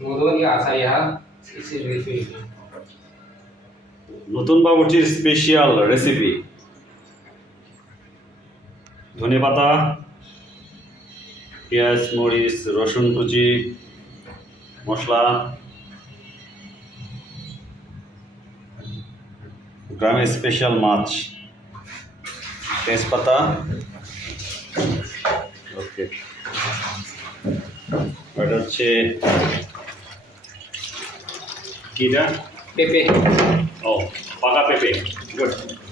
Kemudian ya saya isi review. নতুন বাবুর্চির special recipe ধনেপাতা পেঁয়াজ মরিচ রসুন কুচি মশলা গ্রামের স্পেশাল মাছ তেজপাতা ওকে এটা হচ্ছে কিটা Pepe. ও পাকা পেঁপে গুড